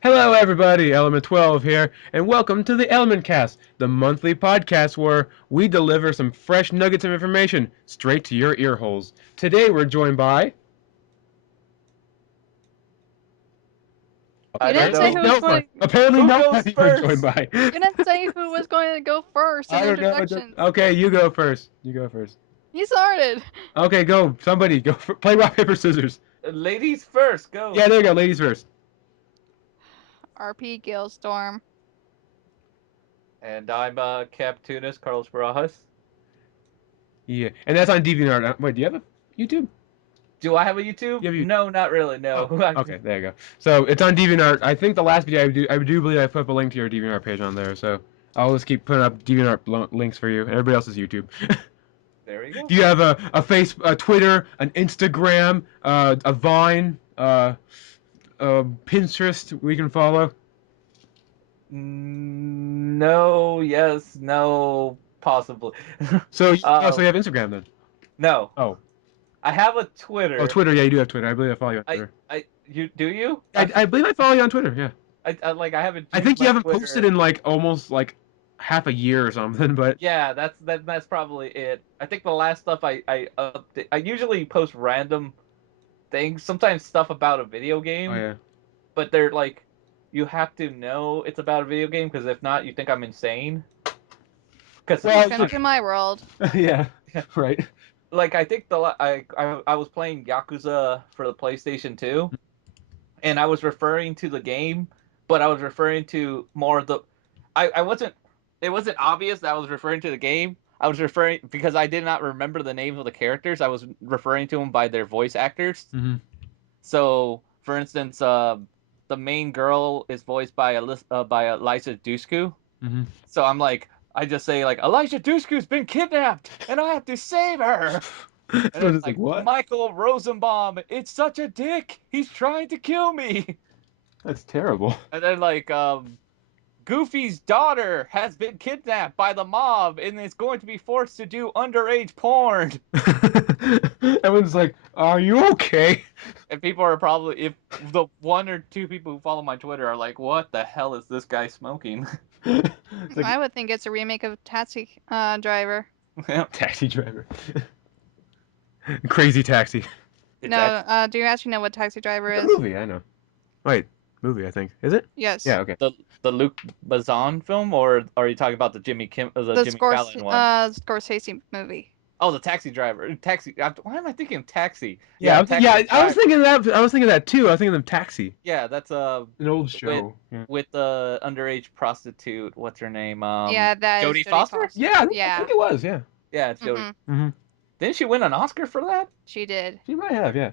Hello, everybody. Element12 here, and welcome to the ElementCast, the monthly podcast where we deliver some fresh nuggets of information straight to your ear holes. Today, we're joined by. You I don't didn't say know. who was going. Apparently, Who goes nobody we're joined first? by. You didn't say who was going to go first in I don't know. introductions. Okay, you go first. You go first. He started. Okay, go. Somebody go. Play rock paper scissors. Ladies first, go. Yeah, there you go. Ladies first. RP Gilstorm. And I'm Captunas Carlos Barajas. Yeah, and that's on DeviantArt. Wait, do you have a YouTube? Do I have a YouTube? You have No, not really. No. Oh, okay, there you go. So it's on DeviantArt. I think the last video I do believe I put up a link to your DeviantArt page on there. So I'll just keep putting up DeviantArt links for you and everybody else's YouTube. There we go. Do you have a Twitter, an Instagram, a Vine, Pinterest we can follow? No. Yes. No. Possibly. So you have Instagram then? No. Oh. I have a Twitter. Oh, Twitter. Yeah, you do have Twitter. I believe I follow you on Twitter. You do you? I believe I follow you on Twitter. Yeah. I haven't. I think you haven't Twitter. posted in like almost like half a year or something, but Yeah, that's probably it. I think the last stuff I update. I usually post random things. Sometimes stuff about a video game. oh yeah. But they're like, you have to know it's about a video game, because if not, you think I'm insane. Because Welcome to my world. Yeah. Right. like I think I was playing Yakuza for the PlayStation 2, and I was referring to the game, but I was referring to more of the. I wasn't. It wasn't obvious that I was referring to the game. I was referring because I did not remember the names of the characters. I was referring to them by their voice actors. Mm-hmm. So, for instance, the main girl is voiced by Eliza Dushku. Mm-hmm. So I'm like, I just say like, Elijah Dushku's been kidnapped, and I have to save her. And So it's it's like, what? Michael Rosenbaum, it's such a dick. He's trying to kill me. That's terrible. And then like, Goofy's daughter has been kidnapped by the mob and is going to be forced to do underage porn. Everyone's like, "Are you okay?" And people are probably, if the one or two people who follow my Twitter are like, what the hell is this guy smoking? It's like, I would think it's a remake of Taxi Driver. Taxi driver. Crazy Taxi. It's No, do you actually know what Taxi Driver It's a is? movie, I know. Wait, movie, I think. Is it? Yes. Yeah, okay. the Luc Besson film, or are you talking about the Jimmy Jimmy Fallon one? Scorsese movie. Oh, the Taxi Driver. Taxi. Why am I thinking of Taxi? Yeah, Taxi I was Driver. thinking that. I was thinking that too. I was thinking of Taxi, Yeah, that's an old show. Yeah, with the underage prostitute. What's her name? Yeah, that is Jodie Jodie Foster? yeah, I Yeah. think it was. Yeah, Yeah, it's Jodie. Mhm. mm-hmm. Didn't she win an Oscar for that? She did. She might have. Yeah,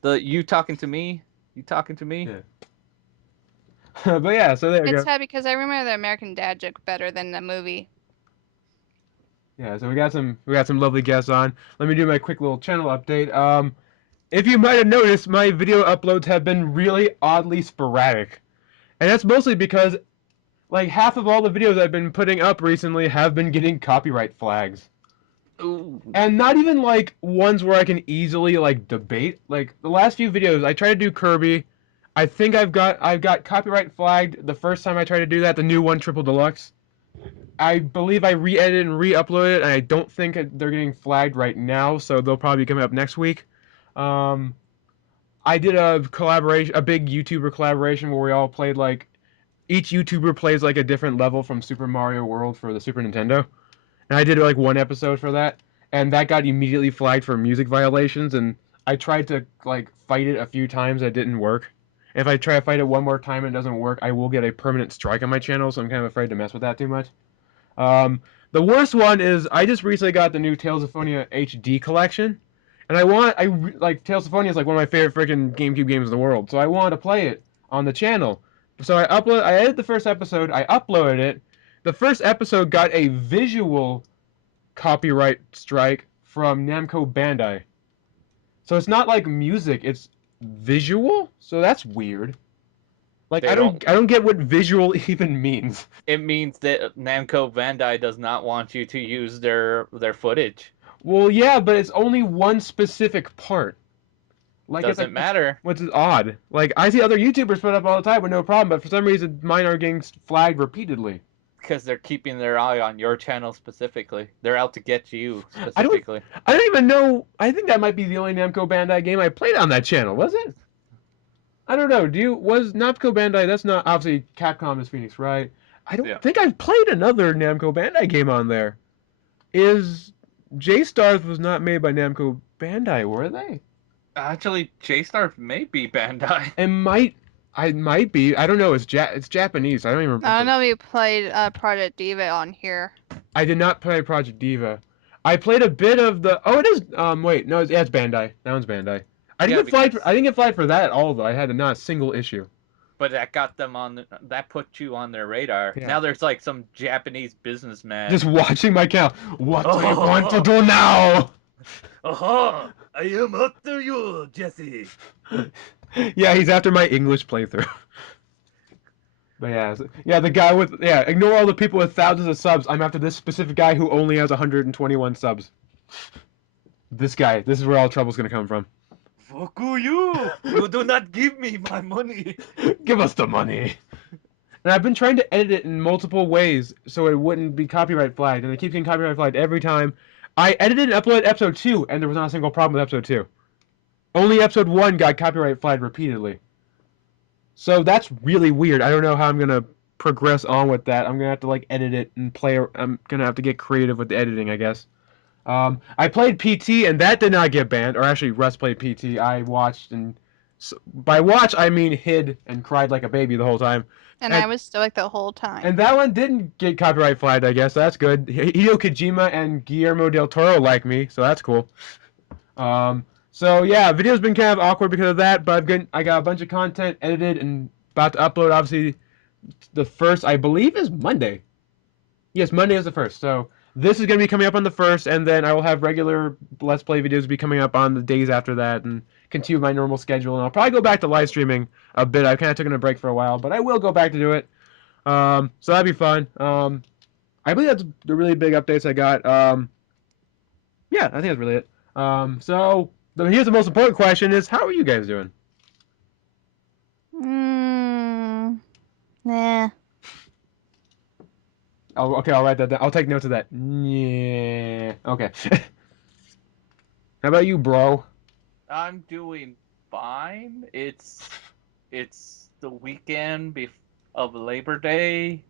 The You Talking to Me? You Talking to Me? Yeah. But yeah, so there you It's go. sad because I remember the American Dad joke better than the movie. Yeah, so we got some lovely guests on. Let me do my quick little channel update. If you might have noticed, my video uploads have been really oddly sporadic, and that's mostly because like half of all the videos I've been putting up recently have been getting copyright flags. Ooh. And not even like ones where I can easily like debate. Like the last few videos, I tried to do Kirby. I think I've got copyright flagged the first time I tried to do that, the new one Triple Deluxe. I believe I re-edited and re-uploaded it, and I don't think they're getting flagged right now, so they'll probably be coming up next week. I did a collaboration, a big YouTuber collaboration where we all played like each YouTuber plays like a different level from Super Mario World for the Super Nintendo. And I did like one episode for that, and that got immediately flagged for music violations. And I tried to like fight it a few times, it didn't work. If I try to fight it one more time and it doesn't work, I will get a permanent strike on my channel. So I'm kind of afraid to mess with that too much. The worst one is I just recently got the new Tales of Phonia HD collection, and like Tales of Phonia is like one of my favorite freaking GameCube games in the world. So I wanted to play it on the channel. So I edited the first episode, I uploaded it. The first episode got a visual copyright strike from Namco Bandai. So it's not like music, it's visual? So that's weird. Like I don't get what visual even means. It means that Namco Bandai does not want you to use their footage. Well, yeah, but it's only one specific part. Like Doesn't matter. Which is odd. Like I see other YouTubers put up all the time with no problem, but for some reason mine are getting flagged repeatedly. Because they're keeping their eye on your channel specifically. They're out to get you I don't specifically. I don't even know. I think that might be the only Namco Bandai game I played on that channel. Was it? I don't know. Was Namco Bandai? That's not obviously Capcom is Phoenix, right? I don't think I've played another Namco Bandai game on there. Is J-Stars was not made by Namco Bandai, were they? Actually, J-Star may be Bandai. I might be. I don't know. It's Japanese. I don't even remember. I don't know if you played Project Diva on here. I did not play Project Diva. I played a bit of the. Oh, it is. Wait, no, it's Bandai. That one's Bandai. I didn't get flagged. I didn't get flagged for that at all, though. I had not a single issue. But that got them on. That put you on their radar. Yeah. Now there's like some Japanese businessman just watching my account. What do you want to do now? I am after you, Jesse. Yeah, he's after my English playthrough. But yeah, the guy with ignore all the people with thousands of subs. I'm after this specific guy who only has 121 subs. This guy. This is where all trouble's gonna come from. Fuck you! You do not give me my money. Give us the money. And I've been trying to edit it in multiple ways so it wouldn't be copyright flagged, and I keep getting copyright flagged every time. I edited and uploaded episode 2, and there was not a single problem with episode 2. Only episode 1 got copyright flagged repeatedly. So that's really weird. I don't know how I'm gonna progress on with that. I'm gonna have to like edit it and play. I'm gonna have to get creative with the editing, I guess. I played PT and that did not get banned. Or actually, Russ played PT. I watched and by watch I mean hid and cried like a baby the whole time. And I was stoic the whole time. And that one didn't get copyright flagged, I guess. So that's good. Hideo Kojima and Guillermo del Toro like me, so that's cool. So yeah, video's been kind of awkward because of that, but I got a bunch of content edited and about to upload. Obviously, the first I believe is Monday. Yes, Monday is the first. So this is going to be coming up on the 1st, and then I will have regular Let's Play videos be coming up on the days after that, and continue my normal schedule. And I'll probably go back to live streaming a bit. I've kind of taken a break for a while, but I will go back to do it. So that'd be fun. I believe that's the really big updates I got. Yeah, I think that's really it. So here's the most important question: is how are you guys doing? Nah. Oh, okay, I'll write that down. I'll take notes of that. Yeah. Okay. How about you, bro? I'm doing fine. It's the weekend of Labor Day,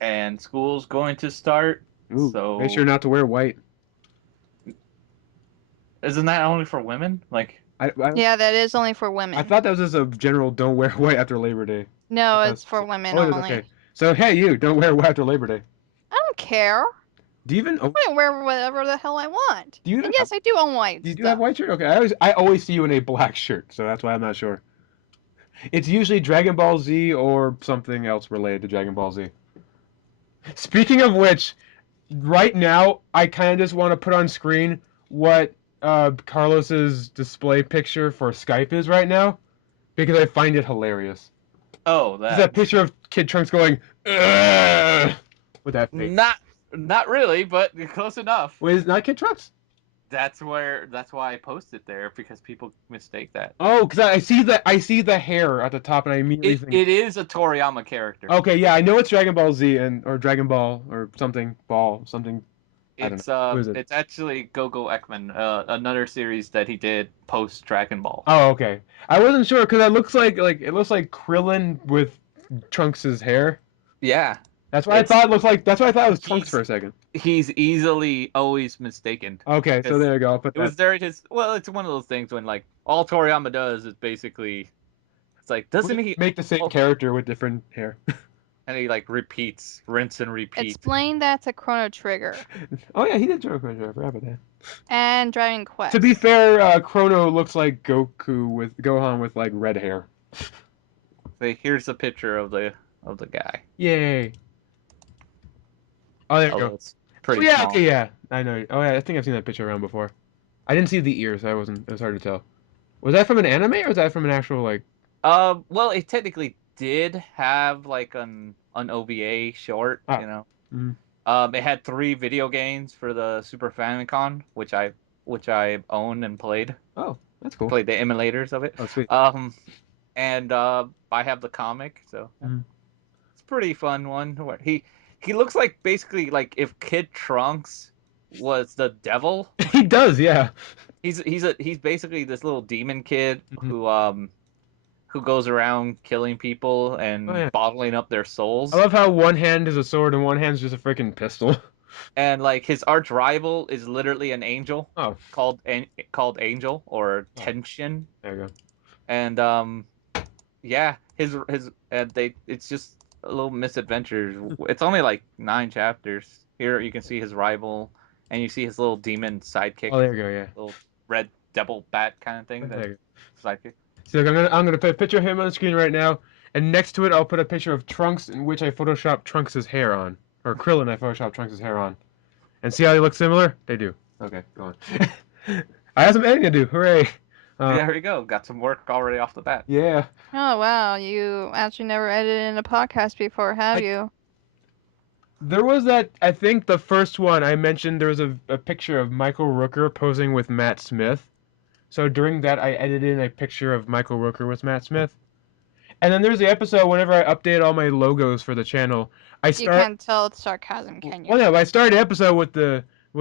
and school's going to start. Ooh, so make sure not to wear white. Isn't that only for women? Like, yeah, that is only for women. I thought that was just a general don't wear white after Labor Day. No, it's for women only. Okay. So hey, you don't wear white after Labor Day. I don't care. Do you even? I can wear whatever the hell I want. Do you? And yes, I do own white. Do you have white shirt? Okay, I always see you in a black shirt, so that's why I'm not sure. It's usually Dragon Ball Z or something else related to Dragon Ball Z. Speaking of which, right now I kind of just want to put on screen what Carlos's display picture for Skype is right now, because I find it hilarious. Oh, It's that picture of Kid Trunks going "Ugh," with that face. Not really, but close enough. Wait, it's not Kid Trunks? That's why I posted there, because people mistake that. Oh, because I see the hair at the top, and I immediately think it is a Toriyama character. Okay, yeah, I know it's Dragon Ball Z or Dragon Ball or something ball something. It's it's actually Go-Go Ekman, another series that he did post Dragon Ball. Oh, okay. I wasn't sure because it looks like Krillin with Trunks' hair. Yeah. That's what I thought it looked like. That's why I thought it was Trunks for a second. He's easily always mistaken. Okay, so there you go. It was there. It's one of those things when like all Toriyama does is basically, it's like doesn't he make the same character with different hair? And he like repeats, rinse and repeat. Explain that to Chrono Trigger. Oh yeah, he did Chrono Trigger. I forgot about that. And Dragon Quest. To be fair, Chrono looks like Gohan with like red hair. So here's a picture of the guy. Yay. Oh, there you go. It's pretty yeah, small. okay, yeah. I know. Oh yeah, I think I've seen that picture around before. I didn't see the ears. It was hard to tell. Was that from an anime or was that from an actual like? Well, it technically did have like an OVA short, you know. Mm-hmm. It had 3 video games for the Super Famicom, which I owned and played. Oh, That's cool. Played the emulators of it. Oh, sweet. And I have the comic, so Mhm. it's a pretty fun one. Where he looks like basically like if Kid Trunks was the devil. He does, yeah. He's basically this little demon kid Mhm. who goes around killing people Oh and yeah. bottling up their I souls. love how one hand is a sword and one hand's just a freaking pistol. And like his arch rival is literally an angel Oh, called Angel or Oh. Tension. there you go. And yeah, his and they it's just a little misadventures. It's only like 9 chapters. Here you can see his rival, and you see his little demon sidekick, Oh, there you go. Yeah. little red devil bat kind of thing. There That you go. sidekick. So I'm gonna put a picture of him on the screen right now, and next to it I'll put a picture of Trunks in which I photoshopped Trunks' hair on, or Krillin I photoshopped Trunks' hair on, and see how they look similar? They do. Okay, go on. I have some editing to do. Hooray! There we go. Got some work already off the bat. Yeah. Oh wow, you actually never edited in a podcast before, have I- you? There was that. I think the first one I mentioned there was a picture of Michael Rooker posing with Matt Smith. So during that I edited in a picture of Michael Rooker with Matt Smith. And then there's the episode whenever I update all my logos for the channel. I You start. can't tell it's sarcasm, can you? Well, no, I started the episode with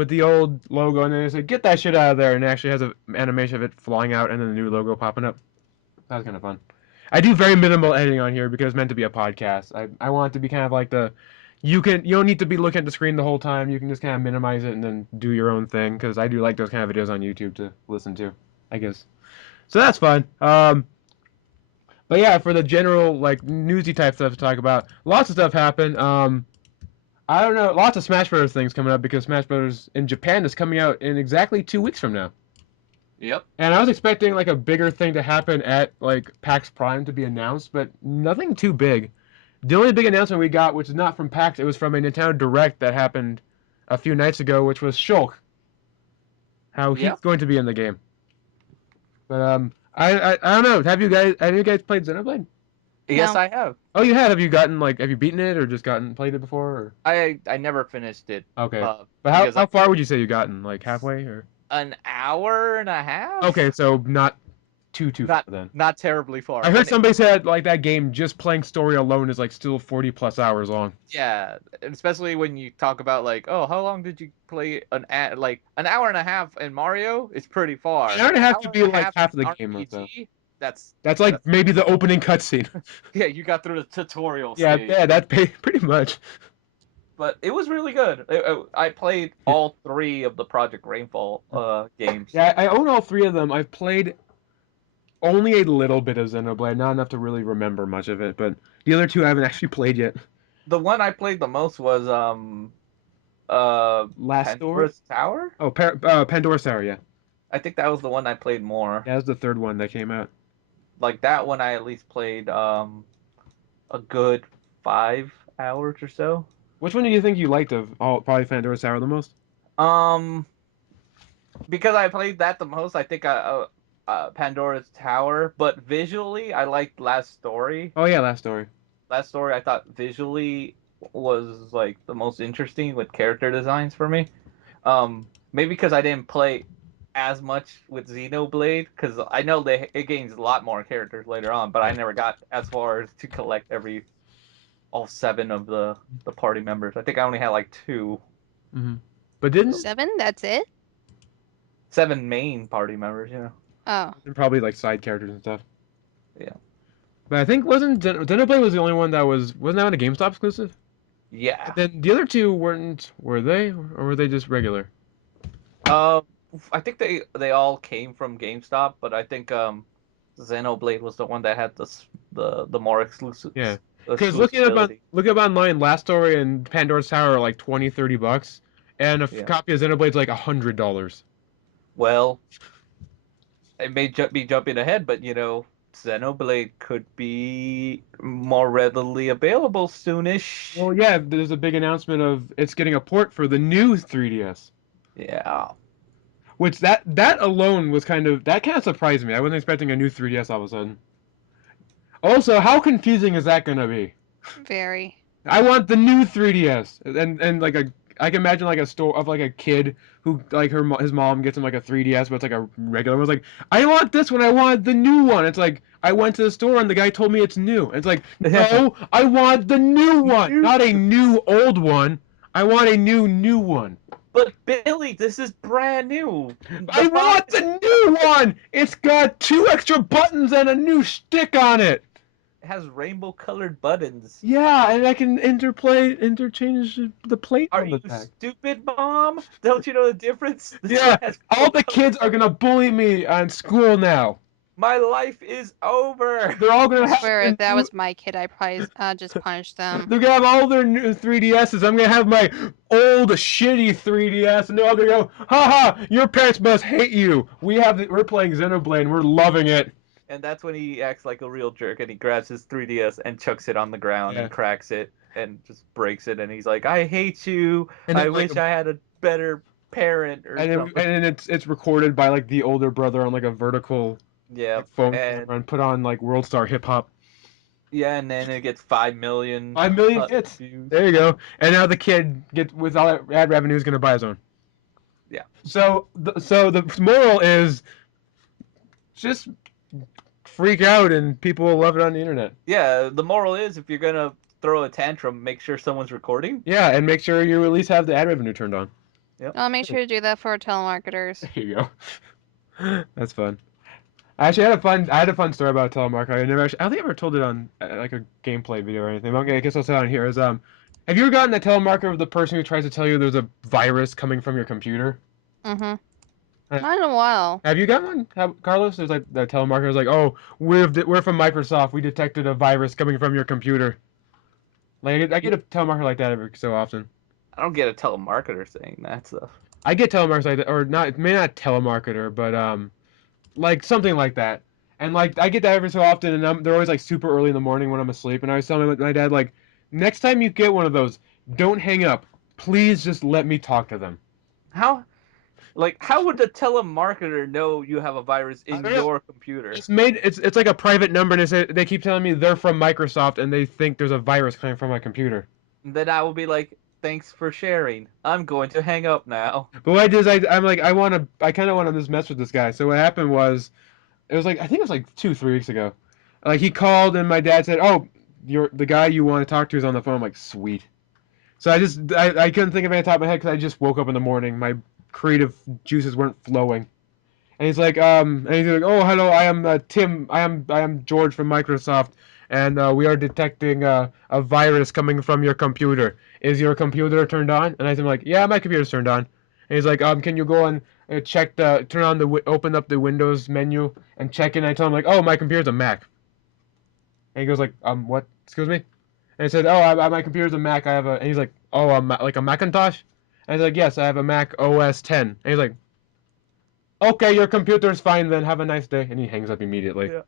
the old logo, and then I said, "Get that shit out of there!" And it actually has an animation of it flying out, and then the new logo popping up. That was kind of fun. I do very minimal editing on here because it's meant to be a podcast. I want it to be kind of like you don't need to be looking at the screen the whole time. You can just kind of minimize it and then do your own thing because I do like those kind of videos on YouTube to listen to, I guess. So that's fun. But yeah, for the general like newsy type stuff to talk about, lots of stuff happened. I don't know, lots of Smash Brothers things coming up because Smash Brothers in Japan is coming out in exactly 2 weeks from now. Yep. And I was expecting like a bigger thing to happen at like PAX Prime to be announced, but nothing too big. The only big announcement we got, which is not from PAX, it was from a Nintendo Direct that happened a few nights ago, which was Shulk. How he's Yep. going to be in the game. But I don't know. Have you guys played Xenoblade? Yes, No. I have. Oh, you have. Have you beaten it or just played it before? Or? I never finished it. Okay. Uh, But how because how far would you say you gotten? Like halfway or? an hour and a half. Okay, so not too far Not then. not terribly far. I heard When somebody say that, like that game just playing story alone is like still 40 plus hours long. Yeah, and especially when you talk about like, oh, how long did you play like an hour and a half in Mario? It's pretty far. An hour and a half Hour could and be a like half in of the game or so. RPG, That's That's like maybe the opening cutscene. yeah, you got through the tutorial Yeah, stage. yeah, that's pretty much. But it was really good. I played all 3 of the Project Rainfall games. Yeah, I own all 3 of them. I've played only a little bit of Xenoblade, not enough to really remember much of it, but the other 2 I haven't actually played yet. The one I played the most was Last Story? Pandora's Tower. Oh, Pandora's Tower, yeah. I think that was the one I played more. Yeah, that was the 3rd one that came out. Like that one, I at least played a good 5 hours or so. Which one do you think you liked of all? Probably Pandora's Tower the most? Because I played that the most, I think Pandora's Tower. But visually, I liked Last Story. Oh yeah, Last Story. Last Story, I thought visually was like the most interesting with character designs for me. Maybe because I didn't play as much with Xenoblade, because I know it gains a lot more characters later on, but I never got as far as to collect all 7 of the party members. I think I only had like 2. Mm-hmm. But didn't 7? That's it? 7 main party members, you know. Oh. and probably like side characters and stuff. Yeah. But I think wasn't Xenoblade was the only one that wasn't that one a GameStop exclusive? Yeah. Then the other 2 weren't, were they, or were they just regular? I think they all came from GameStop, but I think Xenoblade was the one that had the more exclusive. Yeah. Because looking up online, Last Story and Pandora's Tower are like $20-$30, and a copy of Xenoblade's like $100. Well, it may be jumping ahead, but Xenoblade could be more readily available soonish. Well, yeah, there's a big announcement of it's getting a port for the new 3DS. Yeah. Which that alone was kind of surprised me. I wasn't expecting a new 3DS all of a sudden. Also, how confusing is that gonna be? Very. I want the new 3DS and like I can imagine like a store of like a kid who like his mom gets him like a 3DS, but it's like a regular one. It's like, I want this one. I want the new one. It's like I went to the store and the guy told me it's new. It's like, no, I want the new one, not a new old one. I want a new one. But Billy, this is brand new. I want the new one. It's got 2 extra buttons and a new stick on it. It has rainbow-colored buttons. Yeah, and I can interchange the plate Are on the you back. stupid, Mom? Don't you know the difference? Yeah, all the kids are gonna bully me on school now. My life is over. They're all gonna I have. swear, if that was my kid, I'd probably just punish them. They're gonna have all their new 3DSs. I'm gonna have my old shitty 3DS, and they're all gonna go, haha, your parents must hate you. We're playing Xenoblade, and we're loving it. And that's when he acts like a real jerk, and he grabs his 3DS and chucks it on the ground and cracks it and just breaks it, and he's like, I hate you. And I wish I had a better parent or something. And it's recorded by like the older brother on like a vertical phone and put on like World Star Hip Hop. Yeah, and then it gets 5 million. 5 million hits. Views. There you go. And now the kid with all that ad revenue is gonna buy his own. Yeah. So the moral is just freak out and people will love it on the internet. Yeah, the moral is if you're gonna throw a tantrum, make sure someone's recording. Yeah, and make sure you at least have the ad revenue turned on. Yep. I'll make sure to do that for telemarketers. There you go. That's fun. I actually had a fun story about a telemarketer. I don't think I ever told it on like a gameplay video or anything. Okay, I guess I'll tell it on here. Have you ever gotten a telemarketer of the person who tries to tell you there's a virus coming from your computer? Mm-hmm. Not in a while. Have you gotten one, Carlos? There's like the telemarketer is like, oh, we're from Microsoft. We detected a virus coming from your computer. Like I get a telemarketer like that every so often. I don't get a telemarketer saying that stuff. I get telemarketers like that, or not, maybe not telemarketer, but like something like that. And like I get that every so often, and they're always like super early in the morning when I'm asleep. And I was telling my dad, like, next time you get one of those, don't hang up. Please just let me talk to them. How would the telemarketer know you have a virus in your computer? It's like a private number, and they keep telling me they're from Microsoft, and they think there's a virus coming from my computer. And then I will be like, thanks for sharing. I'm going to hang up now. But what I did is I'm like, I kind of want to just mess with this guy. So what happened was, I think it was like 2-3 weeks ago. Like he called and my dad said, "Oh, the guy you want to talk to is on the phone." I'm like, sweet. So I couldn't think of any top of my head because I just woke up in the morning. My creative juices weren't flowing. And he's like, oh, hello, I am Tim. I am George from Microsoft, and we are detecting a virus coming from your computer. Is your computer turned on? And I'm like, yeah, my computer's turned on. And he's like, can you go and open up the Windows menu and check it? And I tell him like, oh, my computer's a Mac. And he goes like, what? Excuse me? And I said, oh, my computer's a Mac. And he's like, oh, like a Macintosh? And I was like, yes, I have a Mac OS 10. And he's like, okay, your computer's fine then. Have a nice day. And he hangs up immediately. Yeah.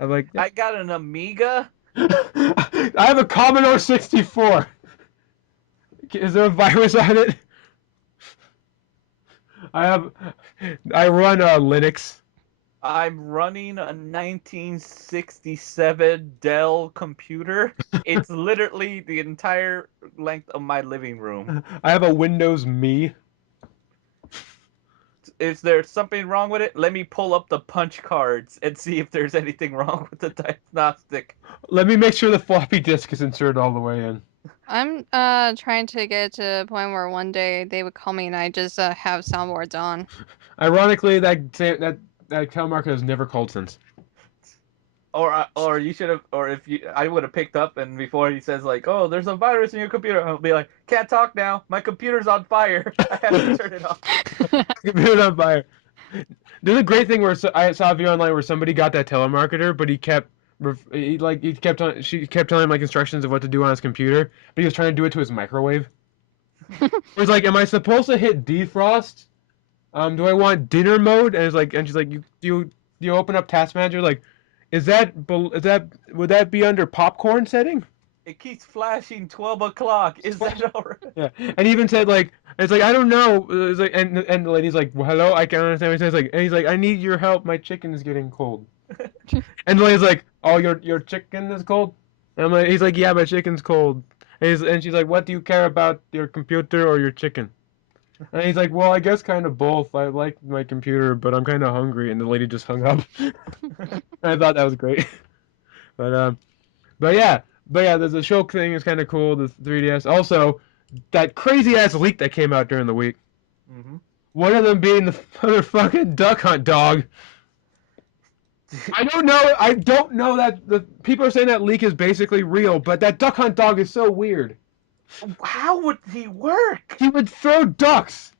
I'm like, I got an Amiga. I have a Commodore 64. Is there a virus on it? I run Linux. I'm running a 1967 Dell computer. It's literally the entire length of my living room. I have a Windows Me. Is there something wrong with it? Let me pull up the punch cards and see if there's anything wrong with the diagnostic. Let me make sure the floppy disk is inserted all the way in. I'm trying to get to a point where one day they would call me and I just have soundboards on. Ironically, that telemarketer has never called since. Or you should have, I would have picked up and before he says like, oh, there's a virus in your computer, I'll be like, can't talk now. My computer's on fire. I have to turn it off. Computer's on fire. There's a great thing where I saw a video online where somebody got that telemarketer, but she kept telling him like instructions of what to do on his computer, but he was trying to do it to his microwave. It's like, am I supposed to hit defrost? Do I want dinner mode? And she's like, you open up Task Manager? Like, would that be under popcorn setting? It keeps flashing 12 o'clock. Is that alright? Yeah, and he even said like, it's like I don't know. It's like, and the lady's like, well, hello, I can't understand what he says. Like, and he's like, I need your help. My chicken is getting cold. And the lady's like, oh, your chicken is cold? And he's like, yeah, my chicken's cold. And And she's like, "What do you care about, your computer or your chicken?" And he's like, "Well, I guess kind of both. I like my computer, but I'm kind of hungry." And the lady just hung up. I thought that was great. But but yeah, the Shulk thing is kind of cool. The 3DS. Also, that crazy ass leak that came out during the week. Hmm. One of them being the motherfucking Duck Hunt dog. I don't know. I don't know that the people are saying that leak is basically real, but that Duck Hunt dog is so weird. How would he work? He would throw ducks.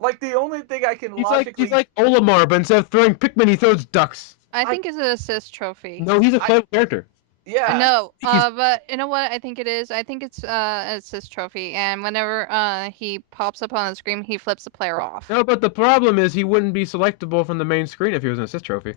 Like the only thing I can He's logically, like Olimar, but instead of throwing Pikmin, he throws ducks. I I think it's an assist trophy. No, he's a I- playable character. yeah. No, he's- but you know what I think it is? I think it's an assist trophy, and whenever he pops up on the screen, he flips the player off. No, but the problem is he wouldn't be selectable from the main screen if he was an assist trophy.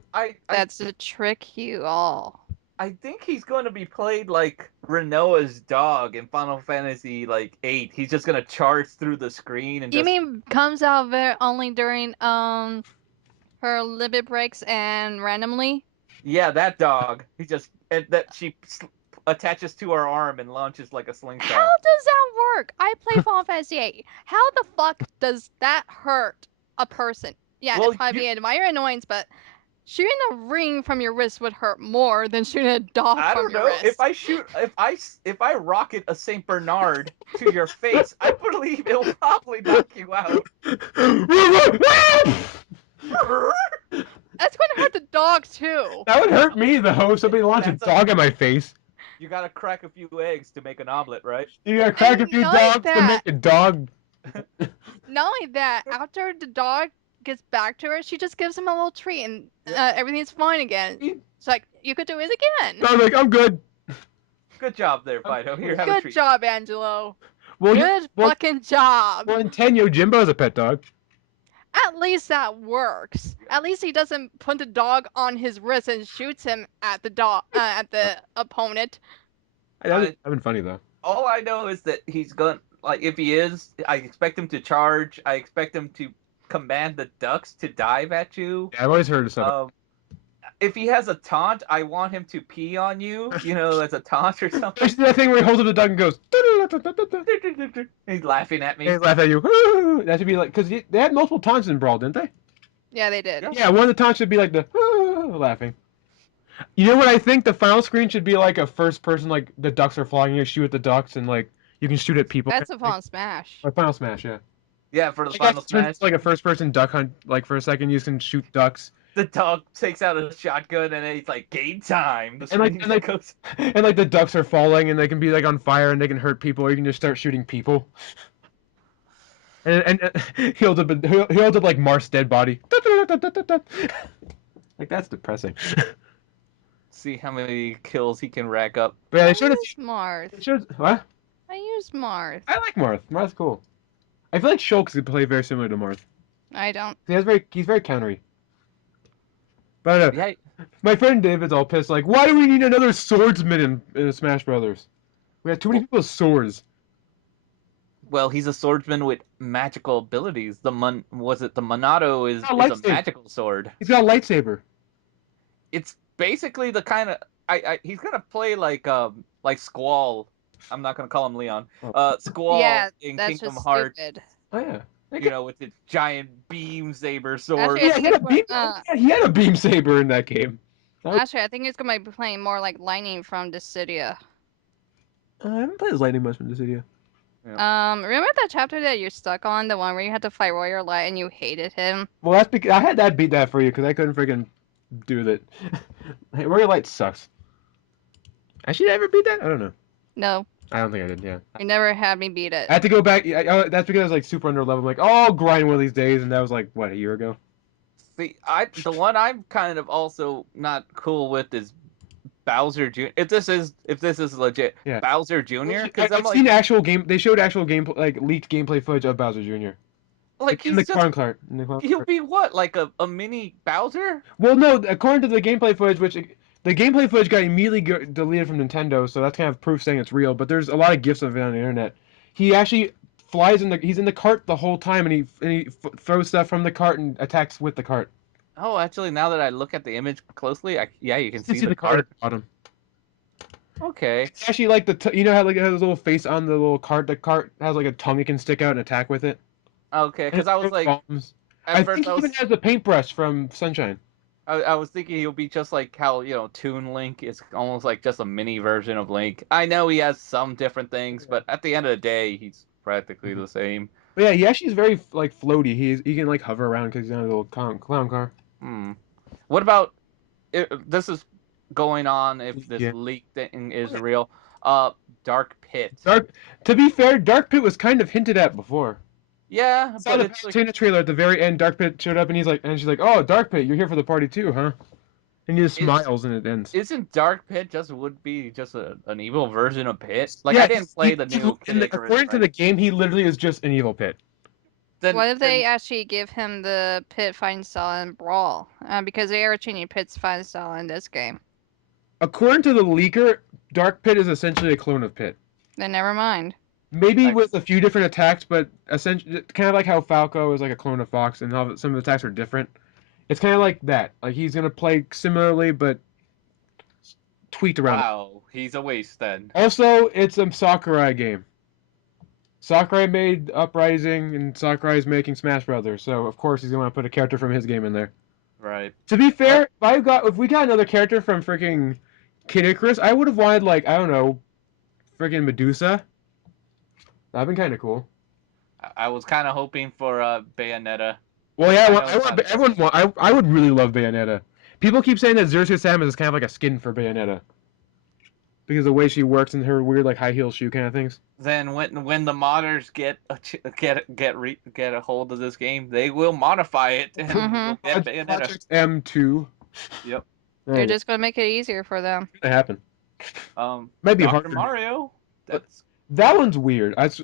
That's to trick you all. I think he's going to be played like Renoa's dog in Final Fantasy like 8. He's just going to charge through the screen and You just mean comes out only during her limit breaks and randomly? yeah, that dog. He just that she attaches to her arm and launches like a How slingshot. does that work? I play Final Fantasy VIII. How the fuck does that hurt a person? Yeah, Well, it probably be a minor annoyance, but shooting a ring from your wrist would hurt more than shooting a dog I from don't your know. wrist. If I rocket a Saint Bernard to your face, I believe it'll probably knock you out. That's gonna hurt the dog too. That would hurt me though. Somebody launched a That's dog at my face. You gotta crack a few eggs to make an omelet, right? You gotta crack a And few not only dogs to that- make a dog. Not only that, after the dog gets back to her, she just gives him a little treat and everything's fine again. It's like, you could do it again. I'm like, I'm good. Good job there, Fido. Here, have a Good treat. job, Angelo. Well, Good fucking job. well, in Tenyo, Jimbo's a pet dog. At least that works. At least he doesn't put the dog on his wrist and shoots him at the dog at the opponent. I've been funny though. All I know is that he's going like if he is, I expect him to charge. I expect him to command the ducks to dive at you. Yeah, I've always heard of something. If he has a taunt, I want him to pee on you. You know, as a taunt or something. There's that thing where he holds up the dog and goes. He's laughing at me. They laugh at you. That should be like because they had multiple taunts in Brawl, didn't they? Yeah, they did. Yeah, one of the taunts should be like the laughing. You know what I think? The final screen should be like a first person, like the ducks are flying, you shoot at the ducks, and like you can shoot at people. That's a Final Smash. Like Final Smash, yeah. Yeah, for the Like, final that turns smash, like a first person duck hunt. Like for a second, you can shoot ducks, the dog takes out a shotgun and then he's like, "Game time!" The And, like- screen and, like- goes. and like the ducks are falling, and they can be like on fire, and they can hurt people, or you can just start shooting people. And he holds up like Marth's dead body. Like that's depressing. See how many kills he can rack up. But yeah, I they showed use Marth. what? I use Marth. I like Marth. Marth's cool. I feel like Shulk could play very similar to Marth. I don't. He's very countery. But Yeah, my friend David's all pissed. Like, why do we need another swordsman in Smash Brothers? We have too many people with swords. well, he's a swordsman with magical abilities. The Monado is a lightsaber. magical sword. He's got a lightsaber. It's basically the kind of he's gonna play like Squall. I'm not gonna call him Leon. Squall Yeah, in that's Kingdom just Hearts. stupid. Oh yeah. You know, with the giant beam saber sword. Actually, Yeah, he had a beam. He had a beam saber in that game. Actually, I think it's gonna be playing more like Lightning from Dissidia. I haven't played as Lightning much from Dissidia. Remember that chapter that you're stuck on, the one where you had to fight Royal Light and you hated him? Well, that's because I had that beat that for you because I couldn't freaking do that. Hey, Royal Light sucks. I should ever beat that? I don't know. No, I don't think I did. Yeah. you never had me beat it. I had to go back. That's because I was like super under level. I'm like, oh, I'll grind one of these days, and that was like what, a year ago. See, the one I'm kind of also not cool with is Bowser Jr. If this is legit, Yeah. Bowser Jr. Because I've I'm like, seen actual game. They showed actual game, like leaked gameplay footage of Bowser Jr. like in the he's just clown cart. In the clown he'll cart. be what, like a mini Bowser? Well, no, according to the gameplay footage, which the gameplay footage got immediately deleted from Nintendo, so that's kind of proof saying it's real. But there's a lot of gifs of it on the internet. He actually flies he's in the cart the whole time, and he throws stuff from the cart and attacks with the cart. Oh, actually, now that I look at the image closely, you can You can see the cart card. at the bottom. Okay. It's actually like you know how like it has a little face on the little cart. The cart has like a tongue you can stick out and attack with it. Okay, And because I was it like, bombs. I at think first he even has the paintbrush from Sunshine. I was thinking he'll be just like how, Toon Link is almost like just a mini version of Link. I know he has some different things, but at the end of the day, he's practically the same. But yeah, he actually is very like floaty. He can like hover around because he's on a little clown car. Hmm. What about this is going on if this Yeah. leak thing is real? Uh, Dark Pit. Dark. To be fair, Dark Pit was kind of hinted at before. Yeah, Saw but the it's like, Patina trailer at the very end. Dark Pit showed up, and she's like, "Oh, Dark Pit, you're here for the party too, huh?" And he just is smiles, and it ends. isn't Dark Pit would be just an evil version of Pit? Like I Yeah, didn't play the new Pit Icarus, according to right? the game, he literally is just an evil pit. What if they Then actually give him the Pit fighting style in Brawl? Because they are changing Pit's fighting style in this game. According to the leaker, Dark Pit is essentially a clone of Pit. Then never mind. Maybe I, with a few different attacks, but essentially, kind of like how Falco is like a clone of Fox, and how some of the attacks are different. It's kind of like that. Like he's gonna play similarly, but tweaked around. wow, he's a waste then. Also, it's a Sakurai game. Sakurai made Uprising, and Sakurai is making Smash Brothers, so of course he's gonna want to put a character from his game in there. Right. To be fair, But if we got another character from freaking Kid Icarus, I would have wanted like I don't know, freaking Medusa. That'd been kind of cool. I was kind of hoping for Bayonetta. Well, yeah, I know it's not a everyone want. I would really love Bayonetta. People keep saying that Zero Suit Samus is kind of like a skin for Bayonetta because of the way she works and her weird like high heel shoe kind of things. Then when the modders get a hold of this game, they will modify it and Mhm. we'll get Bayonetta. Project M2. Yep. They're just gonna make it easier for them. Gonna happen. Might be Dr. hard. Mario. That's That one's weird. It's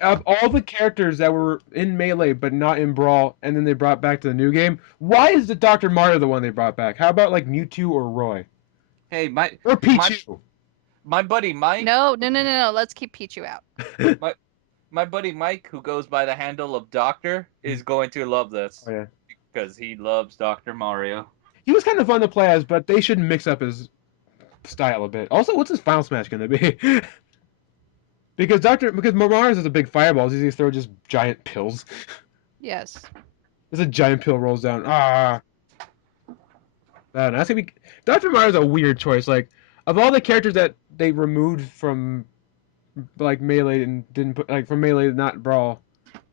of all the characters that were in Melee but not in Brawl, and then they brought back to the new game. Why is the Dr. Mario the one they brought back? How about like Mewtwo or Roy hey or Pichu? my buddy Mike. No. Let's keep Pichu out. My buddy Mike, who goes by the handle of Doctor, is going to love this Oh yeah, because he loves Dr. Mario. he was kind of fun to play as, but they should mix up his style a bit. Also, what's his final smash gonna be? because Mario's is a big fireball, it's easy to throw just giant pills. Yes. There's a giant pill rolls down. Ah, that's gonna be. Dr. Mario's a weird choice. Like of all the characters that they removed from like Melee and didn't put like from Melee not Brawl,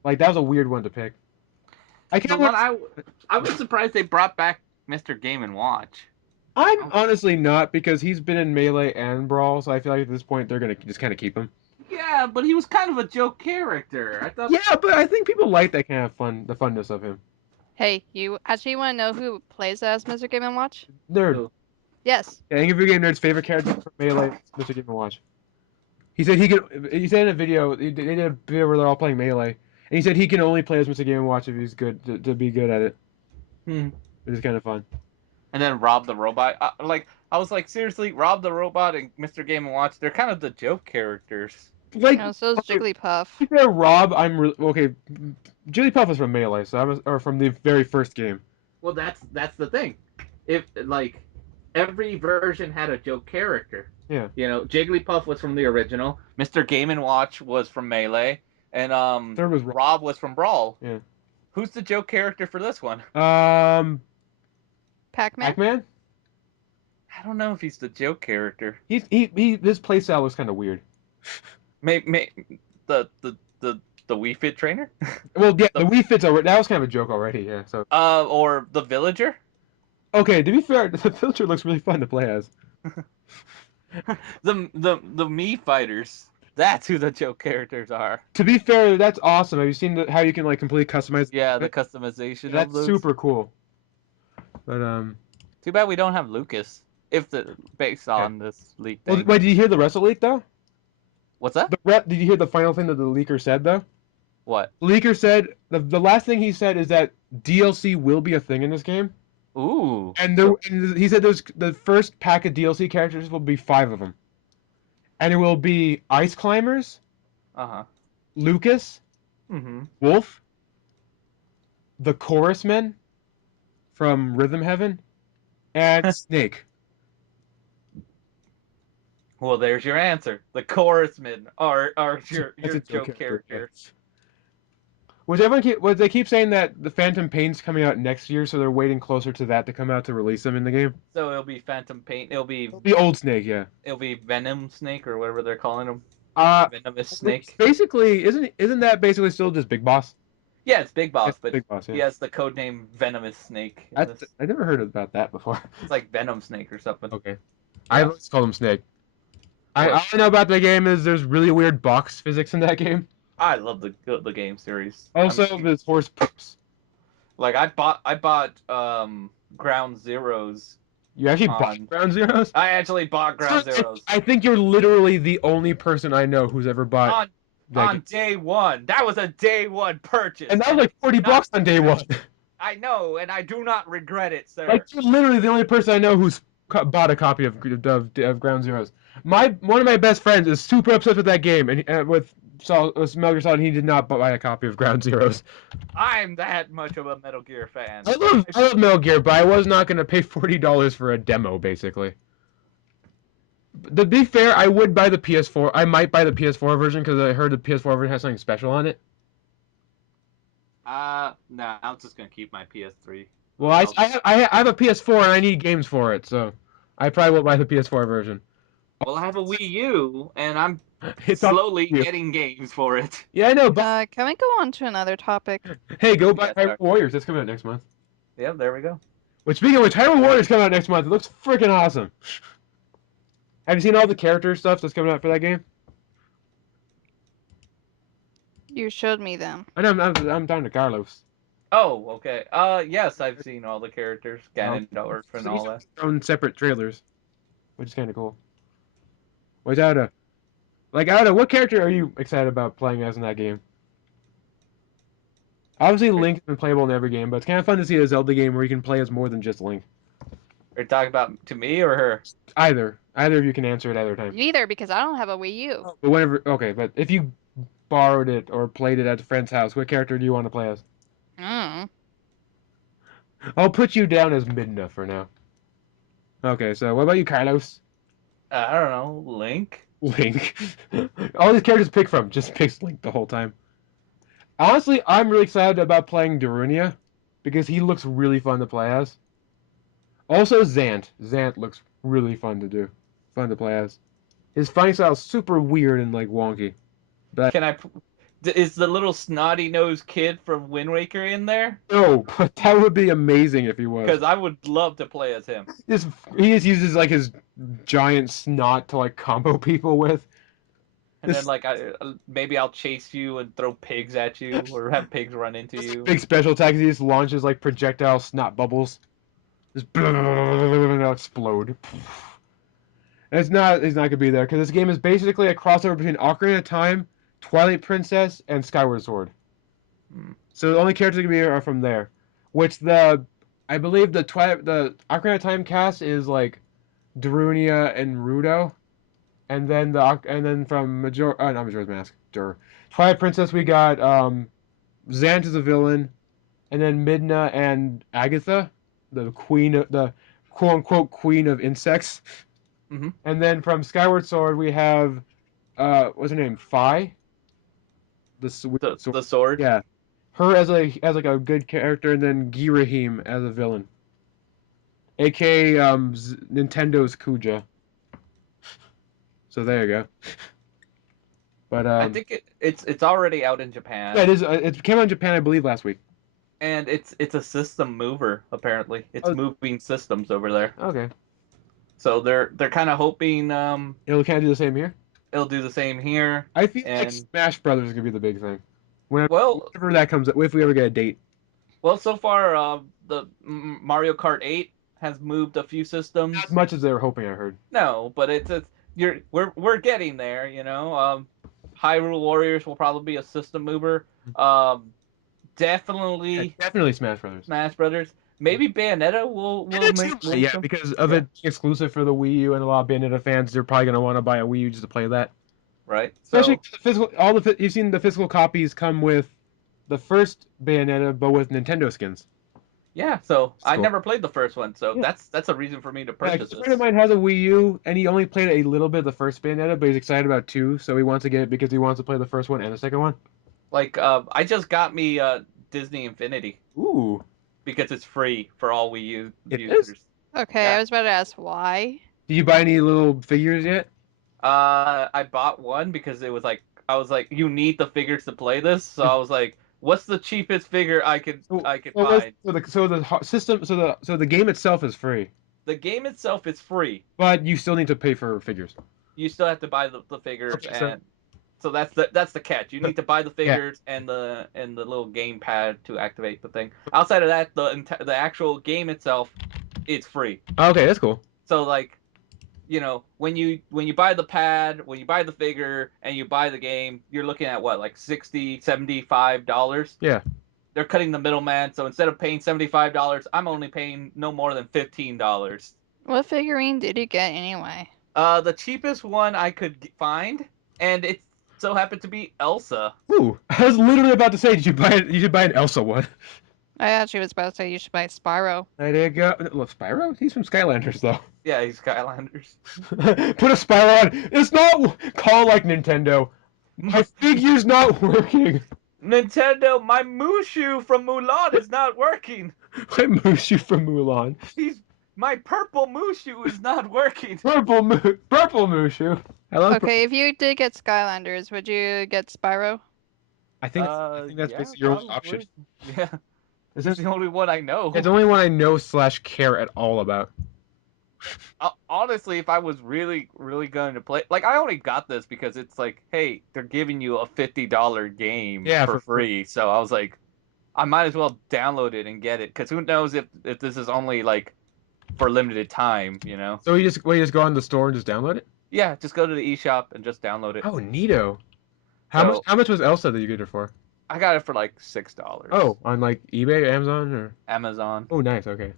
like that was a weird one to pick. I The can't. one I was surprised they brought back Mr. Game and Watch. I'm honestly not because he's been in Melee and Brawl, so I feel like at this point they're gonna just kind of keep him. Yeah, but he was kind of a joke character. I thought. Yeah, but I think people like that kind of fun, the funness of him. Hey, you actually want to know who plays as Mr. Game & Watch? Nerd. Yes. Yeah, Angry Video Game Nerd's favorite character from Melee, is Mr. Game and Watch. He said he could. He said in a video they did a video where they're all playing Melee, and he said he can only play as Mr. Game and Watch if he's good to be good at it. Which is kind of fun. And then Rob the Robot. I was like, seriously, Rob the Robot and Mr. Game and Watch, they're kind of the joke characters. Like, No, so is Jigglypuff. to be fair, Rob, okay. Jigglypuff is from Melee, or from the very first game. Well, that's the thing. If like every version had a joke character. Yeah. Jigglypuff was from the original. Mr. Game and Watch was from Melee, and Third was Rob was from Brawl. Yeah. Who's the joke character for this one? Pac-Man? Pac-Man. I don't know if he's the joke character. His playstyle was kind of weird. Maybe the Wii Fit trainer. Well, yeah, the Wii Fit's already. That was kind of a joke already. Yeah. So. Or the villager. Okay, to be fair, the villager looks really fun to play as. the Mii fighters. That's who the joke characters are. To be fair, that's awesome. Have you seen how you can like completely customize? Yeah, the customization. That's of those. super cool. But Too bad we don't have Lucas. Based on this leak Well, thing. wait, did you hear the rest of the leak though? What's that? Did you hear the final thing that the leaker said though? What? The leaker said the last thing he said is that DLC will be a thing in this game. Ooh. And he said the first pack of DLC characters will be 5 of them. And it will be Ice Climbers, Lucas, Wolf, the Chorus Men from Rhythm Heaven, and Snake. Well, there's your answer. The chorusmen are your That's a joke character. Which they keep saying that the Phantom Pain's coming out next year, so they're waiting closer to that to come out to release them in the game. So it'll be Phantom Pain. It'll be The old Snake, yeah. It'll be Venom Snake or whatever they're calling him. Uh, Venomous Snake. Basically, isn't that basically still just Big Boss? Yeah, it's Big Boss, It's but Big Boss, yeah. he has the code name Venomous Snake. I never heard about that before. It's like Venom Snake or something. Okay. I Yeah. always called him Snake. Well, All I know about the game is there's really weird box physics in that game. I love the game series. Also, there's horse poops. Like I bought Ground Zeroes. You actually bought Ground Zeroes? I actually bought Ground Zeroes. I think you're literally the only person I know who's ever bought on day one. That was a day one purchase. And that was like 40 bucks on day one. I know, and I do not regret it, sir. Like, you're literally the only person I know who's bought a copy of Ground Zeroes. One of my best friends is super obsessed with that game, and with Metal Gear Solid, he did not buy a copy of Ground Zeroes. I'm that much of a Metal Gear fan. I love Metal Gear, but I was not going to pay $40 for a demo, basically. To be fair, I would buy the PS4. I might buy the PS4 version because I heard the PS4 version has something special on it. No, I'm just gonna keep my PS3. Well, I have a PS4 and I need games for it, so I probably will buy the PS4 version. Well, I have a Wii U, and I'm slowly getting games for it. Yeah, I know, but Can we go on to another topic? hey, go buy Hyrule Warriors. That's coming out next month. Yeah, there we go. Which, speaking of which, Hyrule Warriors coming out next month. It looks freaking awesome. Have you seen all the character stuff that's coming out for that game? You showed me them. I know, I'm down to Carlos. Oh, okay. Yes, I've seen all the characters, Ganondorf and all that. Their own separate trailers, which is kind of cool. Wait, Ada, what character are you excited about playing as in that game? Obviously, Link has been playable in every game, but it's kind of fun to see a Zelda game where you can play as more than just Link. Are you talking about to me or her? Either of you can answer it either time. Neither, because I don't have a Wii U. But but if you borrowed it or played it at a friend's house, what character do you want to play as? I'll put you down as Midna for now. Okay, so what about you, Carlos? I don't know, Link. Link. All these characters pick from, just picks Link the whole time. Honestly, I'm really excited about playing Darunia because he looks really fun to play as. Also, Zant. Zant looks really fun to play as. His fighting style is super weird and like wonky. But is the little snotty nosed kid from Wind Waker in there? No, but that would be amazing if he was. Because I would love to play as him. He just uses like his giant snot to like combo people with. And then like maybe I'll chase you and throw pigs at you, or have pigs run into you. Big special attacks. He just launches like projectile snot bubbles. Just they'll explode. And he's not gonna be there because this game is basically a crossover between Ocarina of Time, Twilight Princess, and Skyward Sword. So the only characters that can be are from there. Which I believe the Ocarina of Time cast is like Darunia and Rudo, and then from not Majora's Mask, Twilight Princess we got Zant as a villain, and then Midna and Agatha, the quote unquote queen of insects. Mm-hmm. And then from Skyward Sword we have what's her name? Fi? The sword. Yeah. Her as like a good character, and then Girahim as a villain. AKA Nintendo's Kuja. So there you go. But I think it's already out in Japan. Yeah, it is. It came out in Japan, I believe, last week. And it's a system mover, apparently. It's moving systems over there. Okay. So they're kind of hoping it'll kind of do the same here. It'll do the same here. I feel like Smash Brothers is gonna be the big thing. Whenever that comes up, if we ever get a date. Well, so far the Mario Kart 8 has moved a few systems. Not as much as they were hoping, I heard. No, but we're getting there, you know. Hyrule Warriors will probably be a system mover. Definitely Smash Brothers. Smash Brothers. Maybe Bayonetta will make yeah, because of it exclusive for the Wii U, and a lot of Bayonetta fans, they're probably gonna want to buy a Wii U just to play that. Right. Especially you've seen the physical copies come with the first Bayonetta, but with Nintendo skins. Yeah, so It's I cool. never played the first one, so Yeah. that's a reason for me to Yeah, purchase a friend of this. mine has a Wii U, and he only played a little bit of the first Bayonetta, but he's excited about 2, so he wants to get it because he wants to play the first one and the second one. Like, I just got me Disney Infinity Ooh, because it's free for all Wii U it is? users. Okay, I Yeah. was about to ask why. Did you buy any little figures yet? I bought one because it was like I was like, you need the figures to play this, so I was like, what's the cheapest figure So, I could find? so the game itself is free, The game itself is free. but you still need to pay for figures. You still have to buy the figures, Okay, so and so that's the catch. You need to buy the yeah. figures and the little game pad to activate the thing. Outside of that, the actual game itself, it's free. Okay, that's cool. So like, when you buy the pad, when you buy the figure, and you buy the game, you're looking at what, like 60 $75. Yeah. They're cutting the middleman, so instead of paying $75, I'm only paying no more than $15. What figurine did you get anyway? The cheapest one I could find, and it so happened to be Elsa. Ooh, I was literally about to say, you should buy an Elsa one. I actually was about to say you should buy Spyro. There you go. Look, Spyro? He's from Skylanders, though. Yeah, he's Skylanders. Put a Spyro on. It's not call like Nintendo. My figure's not working. Nintendo, my Mushu from Mulan is not working. My Mushu from Mulan. My purple Mushu is not working. Purple Mushu. I love. Okay, if you did get Skylanders, would you get Spyro? I think that's Yeah, basically your only probably. option. Yeah, Is it's this, the only one I know. it's the only one I know / care at all about. Honestly, if I was really, really going to play, like, I only got this because it's like, hey, they're giving you a $50 game Yeah, for for free. So I was like, I might as well download it and get it, because who knows if this is only like for limited time, you know? So you just go on the store and just download it? Yeah, just go to the eShop and just download it. Oh, neato. So How much was Elsa that you get it for? I got it for like $6. Oh, on like eBay or Amazon or? Amazon. Oh, nice. Okay.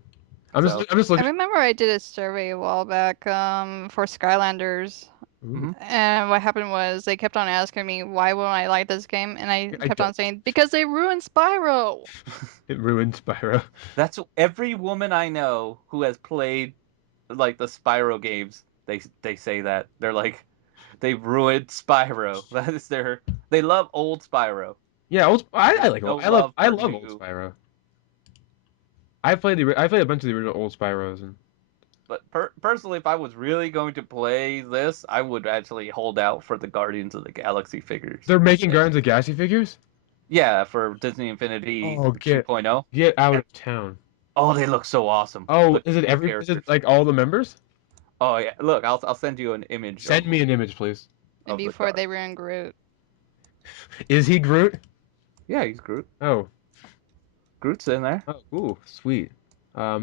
So- I'm just I looking. remember I did a survey a while back for Skylanders. Ooh. And what happened was they kept on asking me why wouldn't I like this game, and I I kept don't. on saying because they ruined Spyro. It ruined Spyro. That's every woman I know who has played like the Spyro games. They say that they're like they ruined Spyro. That is they love old Spyro. Yeah, I like No old. love I for love new. old Spyro. I played a bunch of the original old Spyros and But personally, if I was really going to play this, I would actually hold out for the Guardians of the Galaxy figures. they're making Guardians of the Galaxy figures. Yeah, for Disney Infinity Oh, 2.0. get out of town. Oh, they look so awesome. Oh, Look is at it these is characters. it like all the members? Oh yeah, look, I'll send you an image. Send me an image, please. And Of the before card. they ruined Groot. Is he Groot? Yeah, he's Groot. Oh, Groot's in there. oh, ooh, sweet.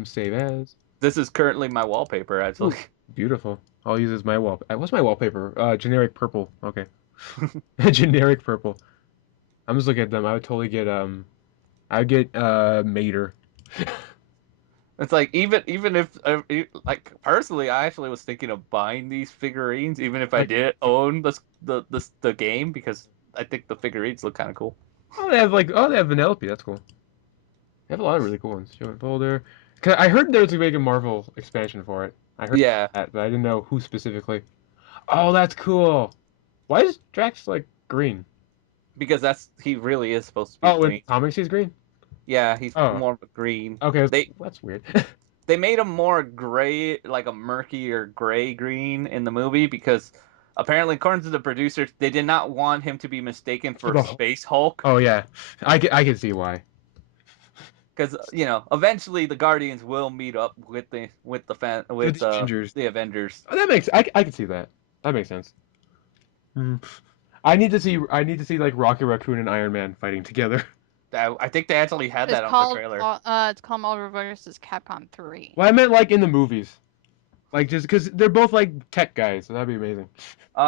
Save as. This is currently my wallpaper, actually. Beautiful. I'll use as my wallpaper. What's my wallpaper? Generic purple. Okay. Generic purple. I'm just looking at them. I would totally get I would get Mater. It's like even if like personally, I actually was thinking of buying these figurines, even if I Like- didn't own the game, because I think the figurines look kind of cool. They have Vanellope. That's cool. They have a lot of really cool ones. Show it folder. 'Cause I heard there was a Marvel expansion for it. I heard Yeah, that, but I didn't know who specifically. Oh, that's cool. Why is Drax like green? because he really is supposed to be Oh, in green. the comics he's green. Yeah, he's Oh. more of a green. Okay, They that's weird. they made him more gray, like a murkier gray green in the movie, because apparently, according to the producers, they did not want him to be mistaken for the Hulk. Space Hulk. Oh yeah, I can see why. Because eventually the Guardians will meet up with the Avengers. the Avengers. Oh, that makes I can see that. That makes sense. Hmm. I need to see like Rocket Raccoon and Iron Man fighting together. I think they actually had that It's on the called trailer. it's called Marvel vs. Capcom 3. Well, I meant like in the movies, like just because they're both like tech guys, so that'd be amazing.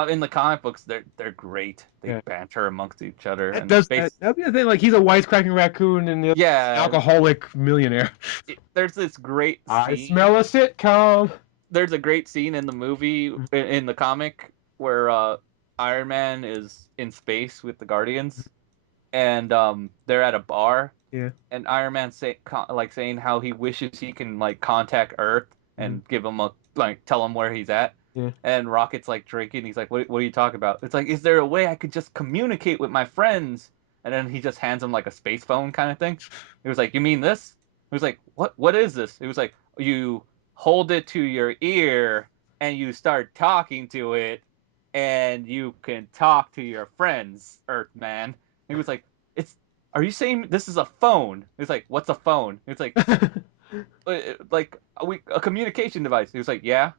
In the comic books, they're great. They Yeah. banter amongst each other. That And does bas- that'd be the thing. Like he's a wisecracking raccoon and the other Yeah, alcoholic millionaire. there's this great I scene. smell a sitcom. There's a great scene in the movie in the comic where Iron Man is in space with the Guardians, and they're at a bar, Yeah. And Iron Man saying how he wishes he can like contact Earth and give him tell him where he's at. Yeah. And Rocket's like drinking. He's like, what are you talking about? It's like, is there a way I could just communicate with my friends? And then he just hands him like a space phone kind of thing. He was like, you mean this? He was like, what is this? It was like, you hold it to your ear and you start talking to it and you can talk to your friends, Earthman. He was like, it's are you saying this is a phone? It's like, what's a phone? It's like a communication device. He was like, yeah.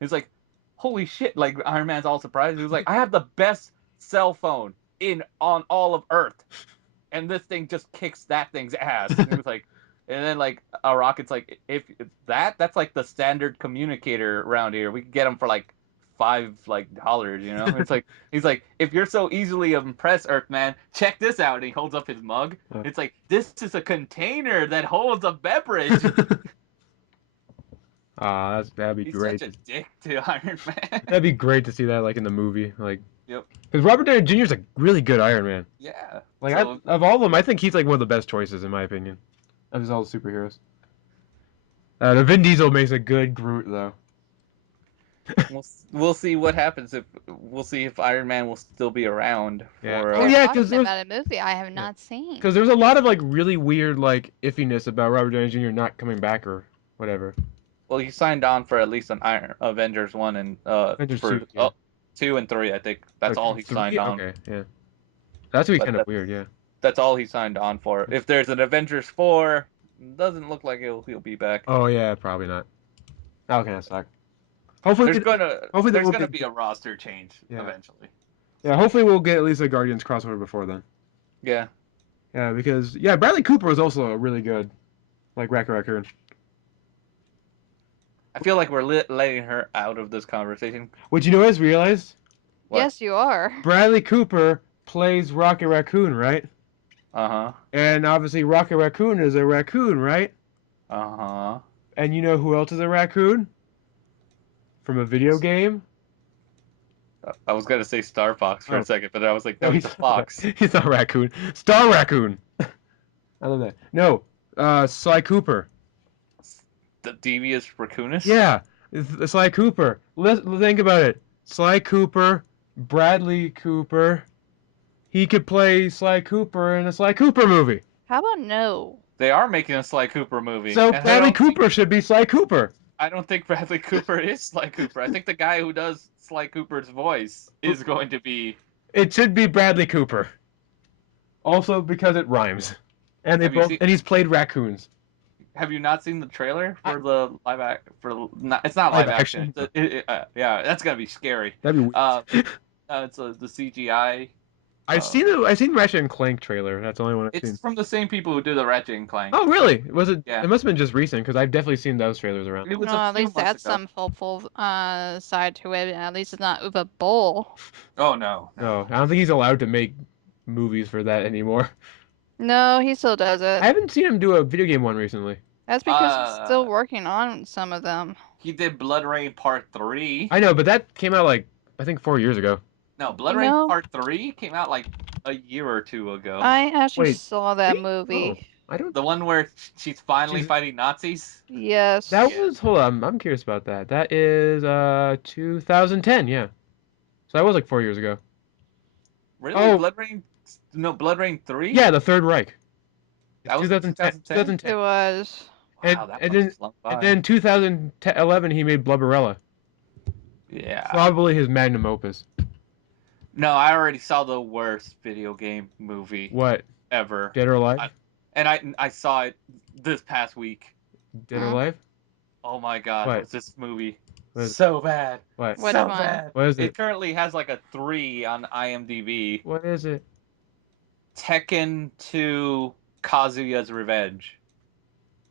He was like, holy shit! Like Iron Man's all surprised. He was like, I have the best cell phone on all of Earth, and this thing just kicks that thing's ass. And it was like, and then like a Rocket's like, if that's like the standard communicator around here. We could get them for like $5 you know. It's like he's like, if you're so easily impressed, Earthman, check this out. And he holds up his mug. It's like, this is a container that holds a beverage. That'd be He's great. such a dick to Iron Man. That'd be great to see that like in the movie, like. Yep. Because Robert Downey Jr. is a really good Iron Man. Yeah. Like So, of all of them, I think he's like one of the best choices in my opinion, of all the superheroes. The Vin Diesel makes a good Groot though. we'll see what happens we'll see if Iron Man will still be around Yeah. for. Oh, yeah, Talking 'cause there's- about a movie I have not seen. Because there's a lot of like really weird like iffiness about Robert Downey Jr. not coming back or whatever. Well, he signed on for at least an Avengers 1 and Avengers for 2, yeah. 2 and 3. I think that's all he signed on. Okay, yeah. That's gonna be But kind of weird, yeah. That's all he signed on for. If there's an Avengers 4, doesn't look like he'll be back. Oh yeah, probably not. That kind of suck. Hopefully, There's hopefully gonna get- be a roster change eventually. Yeah, hopefully we'll get at least a Guardians crossover before then. Yeah. Yeah, because Bradley Cooper was also a really good, like Wrecker Raccoon. I feel like we're letting her out of this conversation. What you know is realized? What? Yes, you are. Bradley Cooper plays Rocket Raccoon, right? Uh-huh. And obviously Rocket Raccoon is a raccoon, right? Uh-huh. And you know who else is a raccoon? From a video game? I was gonna say Star Fox for a second, but I was like, no, he's a fox. He's not a raccoon. Star Raccoon! I love that. No, Sly Cooper. The devious raccoonist? Yeah, it's Sly Cooper. Think about it. Sly Cooper, Bradley Cooper. He could play Sly Cooper in a Sly Cooper movie. How about no? They are making a Sly Cooper movie. So and Bradley Cooper should be Sly Cooper. I don't think Bradley Cooper is Sly Cooper. I think the guy who does Sly Cooper's voice is going to be. It should be Bradley Cooper. Also because it rhymes, and and he's played raccoons. Have you not seen the trailer for the live act? It's not live action. Yeah, that's gonna be scary. That'd be weird. It's the CGI. I've seen the Ratchet and Clank trailer. That's the only one I've seen. It's from the same people who do the Ratchet and Clank. Oh, really? Was it? Yeah. It must have been just recent because I've definitely seen those trailers around. It was No, a at few least months that's ago. some hopeful side to it. At least it's not Uwe Boll. Oh no. No, I don't think he's allowed to make movies for that anymore. No, he still does it. I haven't seen him do a video game one recently. That's because he's still working on some of them. He did Blood Rain Part 3. I know, but that came out like I think 4 years ago. No, Blood Rain Part 3 came out like a year or two ago. I actually Wait, saw that really? movie. Oh, I don't. The one where she's finally fighting Nazis? Yes. That was hold on. I'm curious about that. That is 2010. Yeah. So that was like 4 years ago. Really? Oh. Blood Rain 3? Yeah, the Third Reich. That was 2010. 2010. It was. Wow, And then 2011 he made Blubberella. Yeah. Probably his magnum opus. No, I already saw the worst video game movie What? ever. Dead or Alive? And I saw it this past week. Dead or Alive? Oh my god, What? what's this movie? What is- So bad. What? Which so one? bad. What is It it? currently has like a 3 on IMDb. What is it? Tekken 2 Kazuya's Revenge.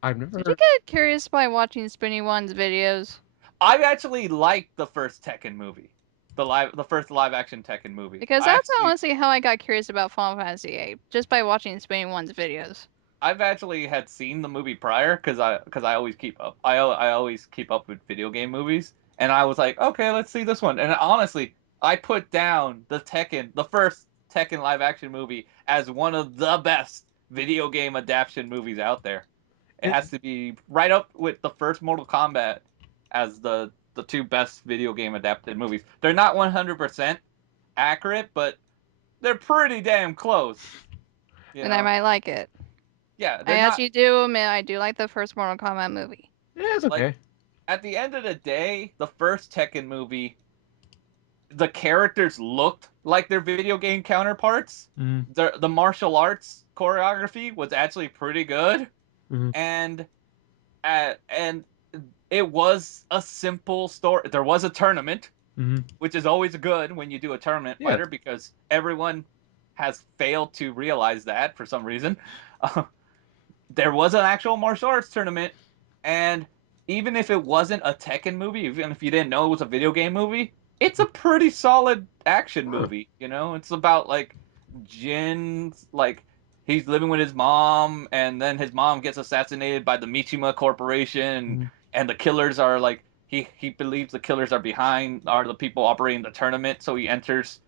I've never Did you heard. get curious by watching Spinny One's videos? I actually liked the first Tekken movie. The first live action Tekken movie. Because that's honestly how I got curious about Final Fantasy VIII, just by watching Spinny One's videos. I've actually had seen the movie prior because I always keep up. I always keep up with video game movies, and I was like, okay, let's see this one. And honestly, I put down the first Tekken live action movie as one of the best video game adaptation movies out there. It has to be right up with the first Mortal Kombat as the two best video game adapted movies. They're not 100% accurate, but they're pretty damn close. You And I know? might like it. Yeah, I they're not actually do admit I do like the first Mortal Kombat movie. Yeah, it's like okay. at the end of the day, the first Tekken movie, the characters looked like their video game counterparts. Mm-hmm. The martial arts choreography was actually pretty good, Mm-hmm. and it was a simple story. There was a tournament, Mm-hmm. which is always good when you do a tournament Yeah. fighter because everyone has failed to realize that for some reason. There was an actual martial arts tournament, and even if it wasn't a Tekken movie, even if you didn't know it was a video game movie, it's a pretty solid action movie. You know, it's about like Jin's like he's living with his mom, and then his mom gets assassinated by the Mishima Corporation, Mm-hmm. and the killers are like he believes the killers are the people operating the tournament, so he enters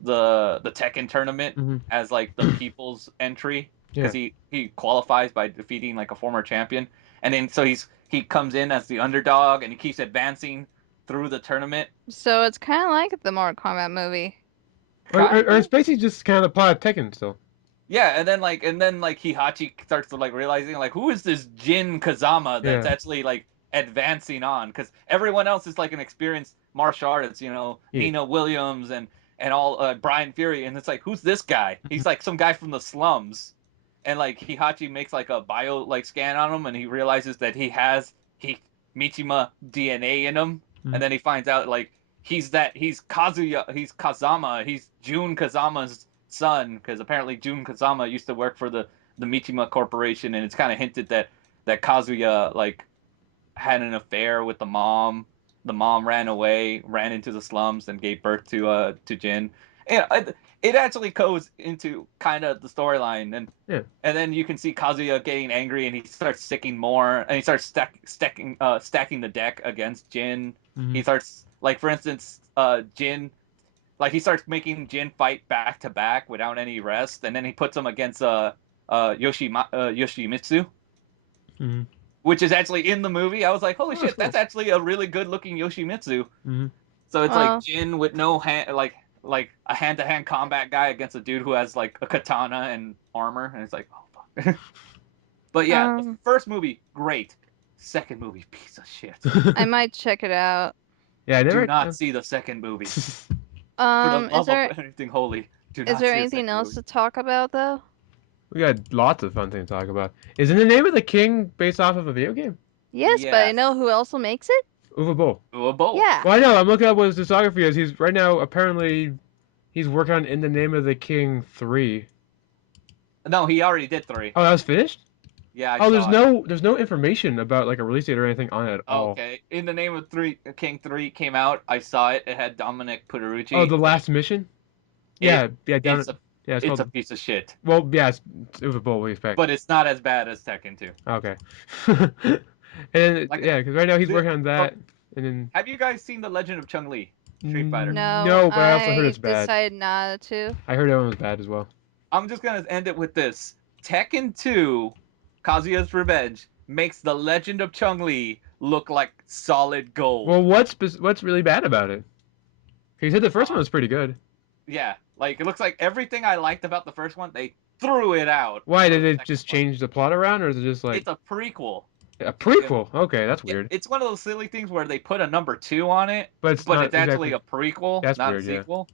the Tekken tournament Mm-hmm. as like the people's entry because Yeah. he qualifies by defeating like a former champion, and then so he comes in as the underdog and he keeps advancing through the tournament. So it's kind of like the Mortal Kombat movie. Or it's basically just kind of the plot of Tekken still. Yeah, and then like Hihachi starts to like realizing like who is this Jin Kazama that's Yeah. actually like advancing on because everyone else is like an experienced martial artist, you know, Yeah. Nina Williams and all Brian Fury, and it's like who's this guy? He's like some guy from the slums, and like Hihachi makes like a bio like scan on him, and he realizes that he Michima DNA in him, Mhm. and then he finds out like he's Kazama, he's Jun Kazama's son because apparently Jun Kazama used to work for the Michima Corporation, and it's kind of hinted that Kazuya like had an affair with the mom. The mom ran away, ran into the slums, and gave birth to Jin. And it actually goes into kind of the storyline, Yeah. and then you can see Kazuya getting angry, and he starts sticking more, and he starts stacking the deck against Jin. Mhm. He starts like, for instance, Jin. Like he starts making Jin fight back to back without any rest, and then he puts him against Yoshimitsu, Mm-hmm. which is actually in the movie. I was like, holy Oh, shit, cool. that's actually a really good looking Yoshimitsu. Mm-hmm. So it's like Well, Jin with no hand, like a hand to hand combat guy against a dude who has like a katana and armor, and it's like, oh fuck. But yeah, the first movie, great. Second movie, piece of shit. I might check it out. Yeah, I Do never. not see the second movie. For the Is love of anything holy, do there not see the anything second else movie. to talk about though? We got lots of fun things to talk about. Isn't the name of the king based off of a video game? Yes, but I know who else makes it? Uwe Boll. Uwe Boll. Yeah. Well, I know. I'm looking up what his discography is. He's right now apparently he's working on In the Name of the King 3. No, he already did 3. Oh, that was finished? Yeah, I Oh, there's saw it. no information about like a release date or anything on it at all. Okay. In the Name of King 3 came out. I saw it. It had Dominic Puderucci. Oh, the last mission? Yeah, down. It's a, Yeah, it's it's a called. piece of shit. Well, yeah, it's Uwe Boll. What do you expect? But it's not as bad as Tekken 2. Okay. And Like, yeah, because right now he's the- working on that, and then Have you guys seen The Legend of Chun-Li? Street Fighter. No, No, but I also heard it's bad. decided not to. I heard that one was bad as well. I'm just going to end it with this. Tekken 2, Kazuya's Revenge, makes The Legend of Chun-Li look like solid gold. Well, what's really bad about it? He said the first one was pretty good. Yeah, like it looks like everything I liked about the first one, they threw it out. Why for did the it second just one. change the plot around, or is it just like It's a prequel. a prequel? Okay, that's weird. It's one of those silly things where they put a number 2 on it, But it's but not it's actually exactly. a prequel, That's not weird, a yeah. sequel.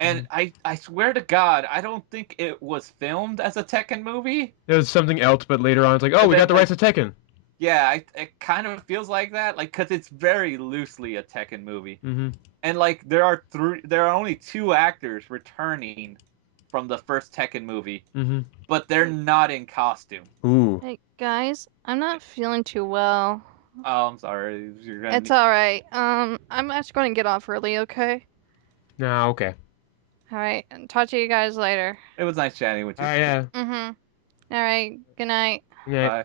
And I swear to God, I don't think it was filmed as a Tekken movie. It was something else, but later on it's like, oh, And we then, got the like- rights to Tekken. Yeah, it kind of feels like that, like because it's very loosely a Tekken movie, Mm-hmm. and like there are only 2 actors returning from the first Tekken movie, Mm-hmm. but they're not in costume. Ooh. Hey guys, I'm not feeling too well. Oh, I'm sorry. You're gonna It's alright. I'm actually going to get off early, okay? No, okay. Alright, and talk to you guys later. It was nice chatting with you. All right, yeah. Mm-hmm. Alright, good night. Yeah. Bye.